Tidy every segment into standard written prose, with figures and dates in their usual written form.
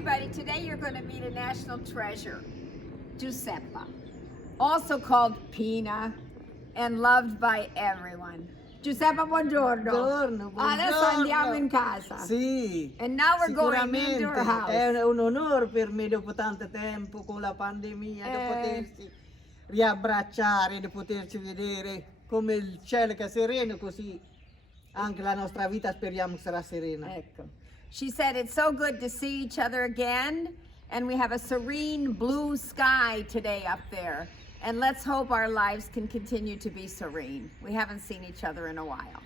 everybody, today you're going to meet a national treasure, Giuseppa, also called Pina and loved by everyone. Giuseppa, buongiorno. Buongiorno, Adesso andiamo in casa. Sì. And now we're going into her house. È un onore per me dopo tanto tempo con la pandemia di potersi riabbracciare, di poterci vedere come il cielo che è sereno, così anche la nostra vita speriamo sarà serena. Ecco. She said it's so good to see each other again, and we have a serene blue sky today up there. And let's hope our lives can continue to be serene. We haven't seen each other in a while.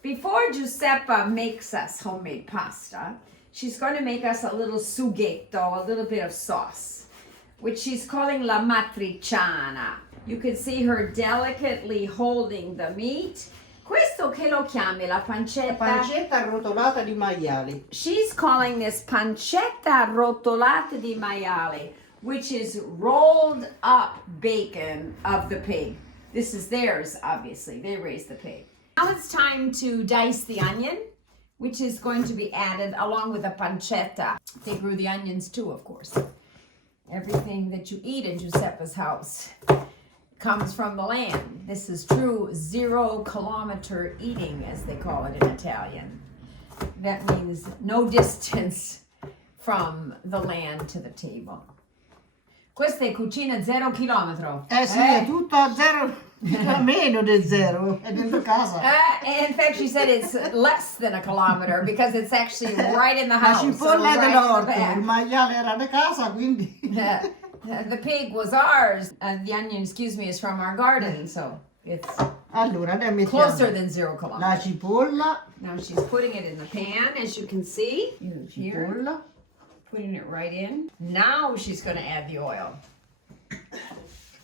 Before Giuseppa makes us homemade pasta, she's going to make us a little sughetto, a little bit of sauce, which she's calling la matriciana. You can see her delicately holding the meat. Questo che lo chiami la pancetta? Pancetta arrotolata di maiali. She's calling this pancetta arrotolata di maiale, which is rolled up bacon of the pig. This is theirs, obviously. They raised the pig. Now it's time to dice the onion, which is going to be added along with the pancetta. They grew the onions too, of course. Everything that you eat in Giuseppa's house comes from the land. This is true 0 kilometer eating, as they call it in Italian. That means no distance from the land to the table. Questa è cucina 0 chilometro. Sì, è tutto a zero, meno di zero, è dentro casa. In fact, she said it's less than a kilometer because it's actually right in the La house. cipolla right dell'orto, in the il maiale era di casa, quindi... The pig was ours. The onion, excuse me, is from our garden, so it's Allora, ne mettiamo closer than 0 la kilometers. cipolla. Now she's putting it in the pan, as you can see. Here, Cipolla. putting it right in. Now she's going to add the oil.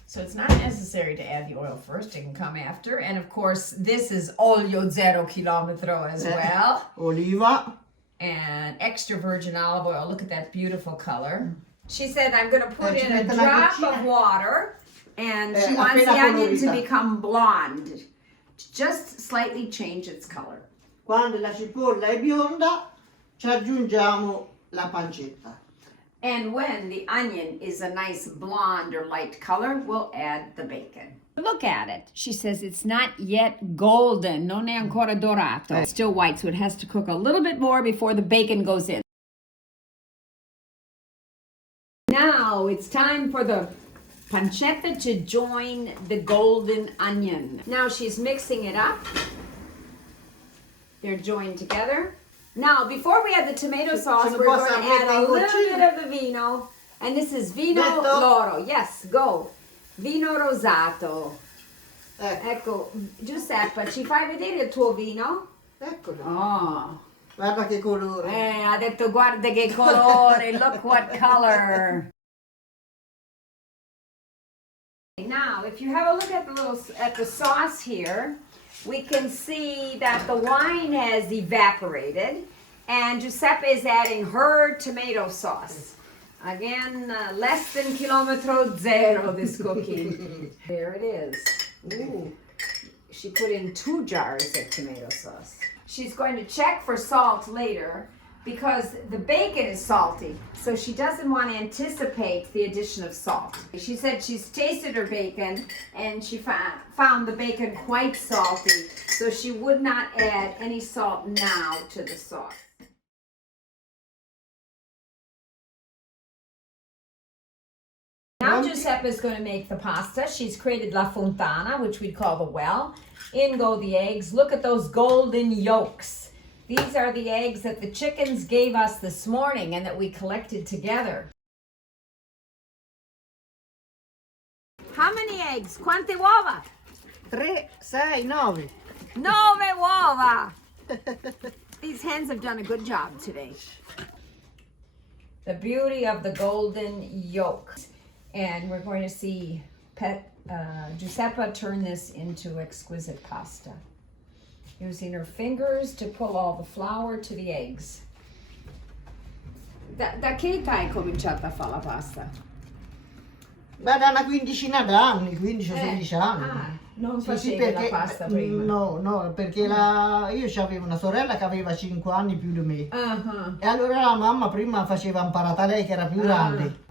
So it's not necessary to add the oil first. It can come after. And of course, this is olio 0 chilometro as well. Oliva. And extra virgin olive oil. Look at that beautiful color. She said, I'm going to put in a Giuseppa, drop la of water, and she wants the appena onion to colorita. become blonde. Just slightly change its color. Quando la cipolla è bionda, ci aggiungiamo la pancetta. And when the onion is a nice blonde or light color, we'll add the bacon. Look at it. She says it's not yet golden. Non è ancora dorato. It's still white, so it has to cook a little bit more before the bacon goes in. Now it's time for the pancetta to join the golden onion. Now she's mixing it up. They're joined together. Now, before we add the tomato sauce, we're going to add a little bit of the vino. And this is vino loro. Yes, go. Vino rosato. Ecco, Giuseppa, ci fai vedere il tuo vino? Eccolo. Oh. Guarda che colore. Ha detto guarda che colore, look what color. Now, if you have a look at the sauce here, we can see that the wine has evaporated, and Giuseppa is adding her tomato sauce. Again, less than kilometro 0, this cooking. There it is. Ooh. She put in 2 jars of tomato sauce. She's going to check for salt later because the bacon is salty, so she doesn't want to anticipate the addition of salt. She said she's tasted her bacon and she found the bacon quite salty, so she would not add any salt now to the sauce. Now Giuseppa is going to make the pasta. She's created la fontana, which we'd call the well. In go the eggs. Look at those golden yolks. These are the eggs that the chickens gave us this morning and that we collected together. How many eggs? Quante uova? 3, 6, 9. 9 uova! These hens have done a good job today. The beauty of the golden yolk. And we're going to see Giuseppa turn this into exquisite pasta. Using her fingers to pull all the flour to the eggs. Da che età hai cominciato a fare la pasta? Beh, da una quindicina d'anni, 15-16 anni. Non Sì, sì, facevi la perché, pasta prima. no, perché io avevo una sorella che aveva 5 anni più di me. Uh-huh. E allora la mamma prima faceva imparata lei che era più grande.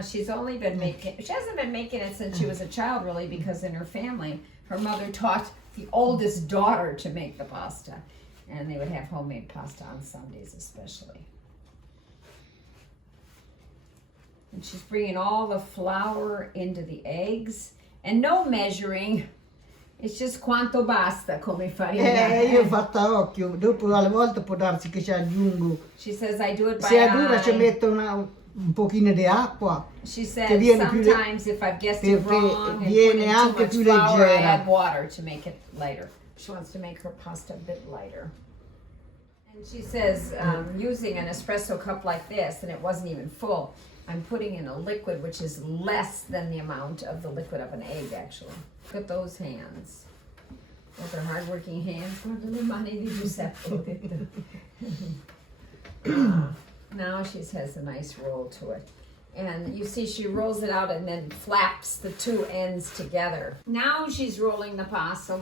She's only been making, she hasn't been making it since she was a child, really, because in her family, her mother taught the oldest daughter to make the pasta. And they would have homemade pasta on Sundays, especially. And she's bringing all the flour into the eggs, and no measuring. It's just quanto basta, come farina. Io ho fatto a occhio, dopo alle volte può darsi che ci aggiungo. She says, I do it by Se è dura ci eye. metto un pochino di acqua. She che said viene più sometimes if I've guessed it perché wrong and put viene in too anche much più flour, I leggera. add water to make it lighter. She wants to make her pasta a bit lighter. And she says using an espresso cup like this, and it wasn't even full, I'm putting in a liquid which is less than the amount of the liquid of an egg, actually. Look at those hands. With her hardworking hands. Guarda le mani di Giuseppa. Now she has a nice roll to it. And you see she rolls it out and then flaps the two ends together. Now she's rolling the pasta,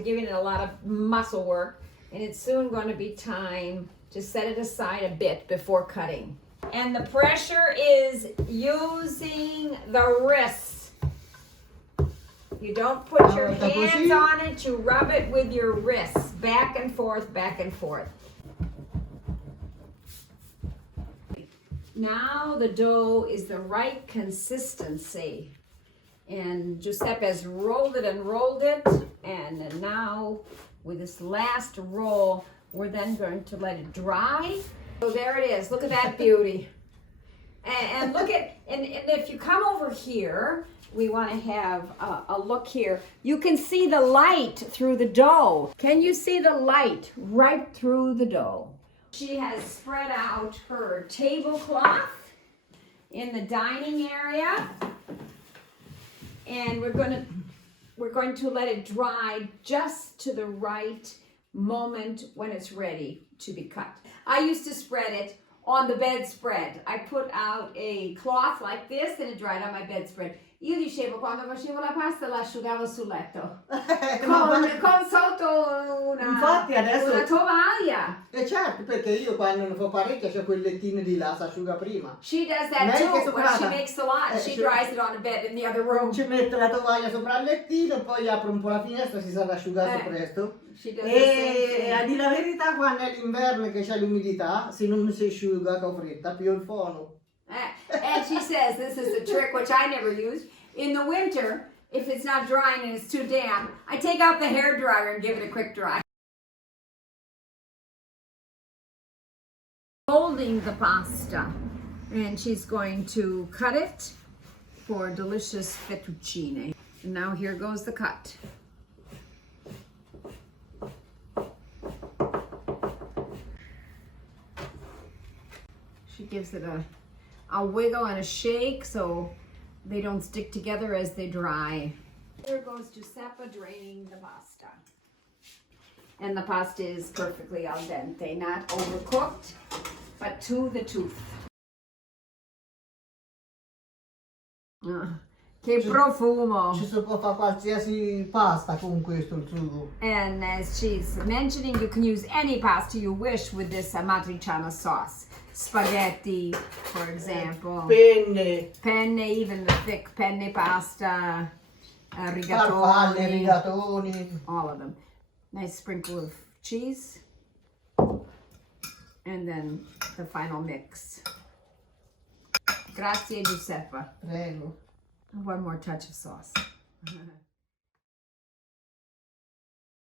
giving it a lot of muscle work. And it's soon going to be time to set it aside a bit before cutting. And the pressure is using the wrists. You don't put your hands on it, you rub it with your wrists, back and forth, back and forth. Now the dough is the right consistency. And Giuseppa's rolled it, and now with this last roll, we're then going to let it dry. So there it is, look at that beauty. And look at, and if you come over here, we want to have a look here. You can see the light through the dough. Can you see the light right through the dough? She has spread out her tablecloth in the dining area, and we're going to let it dry just to the right moment when it's ready to be cut. I used to spread it on the bedspread. I put out a cloth like this and it dried on my bedspread. Io dicevo, quando facevo la pasta l'asciugavo sul letto con sotto Infatti adesso una tovaglia. E certo, perché io quando ne fa parecchia c'ho quel lettino di là, si asciuga prima. She does that too when she makes a lot. She dries it on a bed in the other room. Ci metto la tovaglia sopra il lettino, poi apro un po' la finestra, si sarà asciugato presto. E a dire la verità, quando è l'inverno che c'è l'umidità, se non si asciuga con fretta, più il fono. And she says, this is a trick which I never used. In the winter, if it's not drying and it's too damp, I take out the hairdryer and give it a quick dry. Folding the pasta, and she's going to cut it for delicious fettuccine. And now here goes the cut. She gives it a wiggle and a shake so they don't stick together as they dry. There goes Giuseppa draining the pasta. And the pasta is perfectly al dente, not overcooked, but to the tooth. Che profumo! Ci si può fare qualsiasi pasta con questo il sugo. And as she's mentioning, you can use any pasta you wish with this amatriciana sauce. Spaghetti, for example. Penne, even the thick penne pasta, rigatoni. Farfalle, rigatoni. All of them. Nice sprinkle of cheese. And then the final mix. Grazie, Giuseppa. Prego. One more touch of sauce.